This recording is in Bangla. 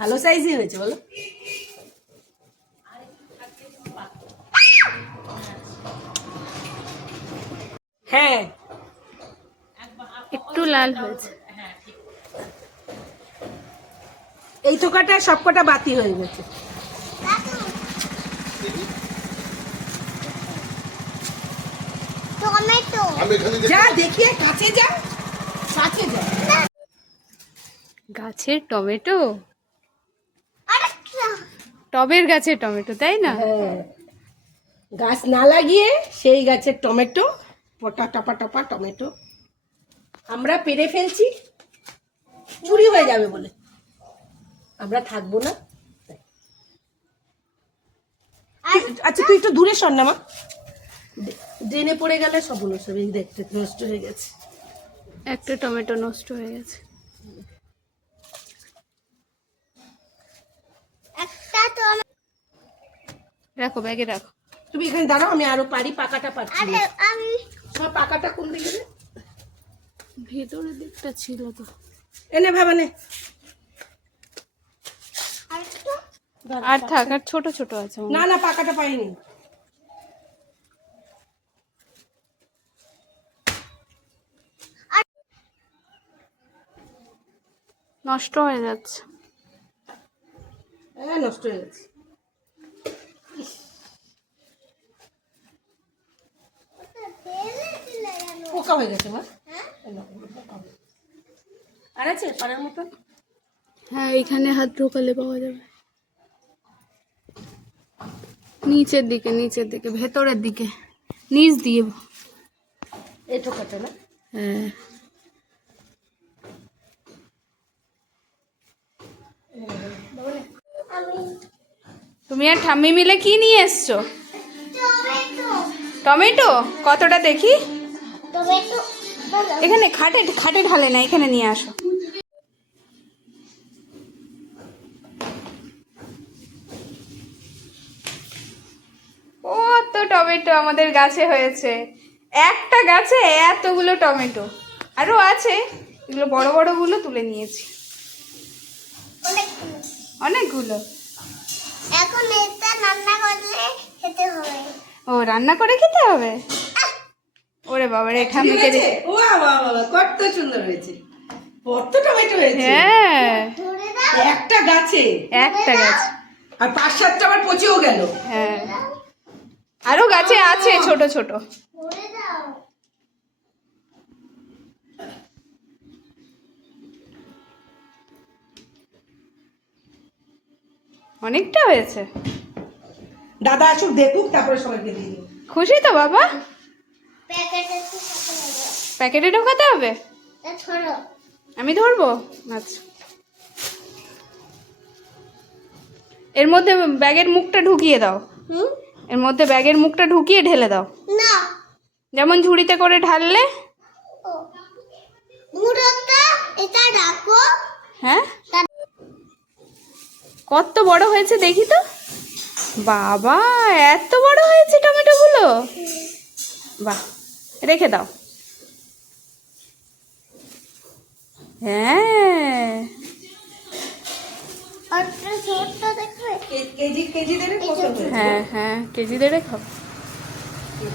ভালো সাইজই হয়েছে বলো। হ্যাঁ একটু লাল হয়েছে। এই থোকাটা সবকটা বাতি হয়ে গেছে। যা দেখিয়ে কাছে যা, কাছে যা। গাছের টমেটো, টবের গাছের টমেটো, তাই না? হ্যাঁ, গাছ না লাগিয়ে সেই গাছের টমেটো, পটা টপা টপা টমেটো আমরা পেরে ফেলছি চুরি হয়ে যাবে বলে, আমরা থাকবো না। আচ্ছা তুই একটু দূরে সর না মা, ড্রেনে পড়ে গেলে সব দেখতে নষ্ট হয়ে গেছে। একটা টমেটো নষ্ট হয়ে গেছে। রাখো, ব্যাগে রাখো। তুমি এখানে দাঁড়াও, আমি আরো পারি, পাকাটা পারছি না। তোমার পাকাটা কোন দিকে রে? ভেতরের দিকটা ছিল তো। এনে ভাবা নে। আর থাক, আর ছোট ছোট আছে। না না, পাকাটা পাইনি। নষ্ট হয়ে যাচ্ছে। হ্যাঁ নষ্ট হয়ে গেছে। পোকা হয়ে গেছে মা। আর আছে পাড়ার মতো? হ্যাঁ, এখানে হাত ঢোকালে পাওয়া যাবে। নিচের দিকে, নিচের দিকে, ভেতরের দিকে, নিচ দিয়ে। এই ঠোকাটা না? হ্যাঁ। তুমি আর ঠাম্মি মিলে কি নিয়ে এসছো? টমেটো। কতটা দেখি? এখানে খাটে খাটে ঢালে না, এখানে নিয়ে আসো। কত টমেটো আমাদের গাছে হয়েছে, একটা গাছে এতগুলো টমেটো। আরো আছে, এগুলো বড় বড় গুলো তুলে নিয়েছি, অনেকগুলো। এখন এটা রান্না করলে খেতে হবে। ও, রান্না করে খেতে হবে? ওরে বাবা রে, ঠাম্মিকে দে। ওয়া বাবা বাবা, কত সুন্দর হয়েছে, কত টমেটো হয়েছে। হ্যাঁ, ধরে দাও, একটা গাছে, একটা গাছ। আর 5-7টা আবার পচেও গেল। হ্যাঁ, আরো গাছে আছে ছোট ছোট। ধরে দাও। অনেকটা হয়েছে। দাদা আসুক দেখুক, তারপরে সবাইকে দিয়ে দিও। খুশি তো বাবা? প্যাকেটে একটু সাথে নেবে। প্যাকেটে ঢোকাতে হবে? এটা ছড়ো। আমি ধরবো? আচ্ছা। এর মধ্যে ব্যাগের মুখটা ঢুকিয়ে দাও। এর মধ্যে ব্যাগের মুখটা ঢুকিয়ে ঢেলে দাও, না, যেমন ঝুড়িতে করে ঢাললে। ও মুড়োটা এটা রাখো। হ্যাঁ, কত বড় হয়েছে দেখি তো। বাবা, এত বড় হয়েছে টমেটো গুলো। বাহ, রেখে দাও। হ্যাঁ, আর ছোটটা দেখবে। কেজি কেজি দেবে কত করে? হ্যাঁ হ্যাঁ, কেজি দেড়ে খাও।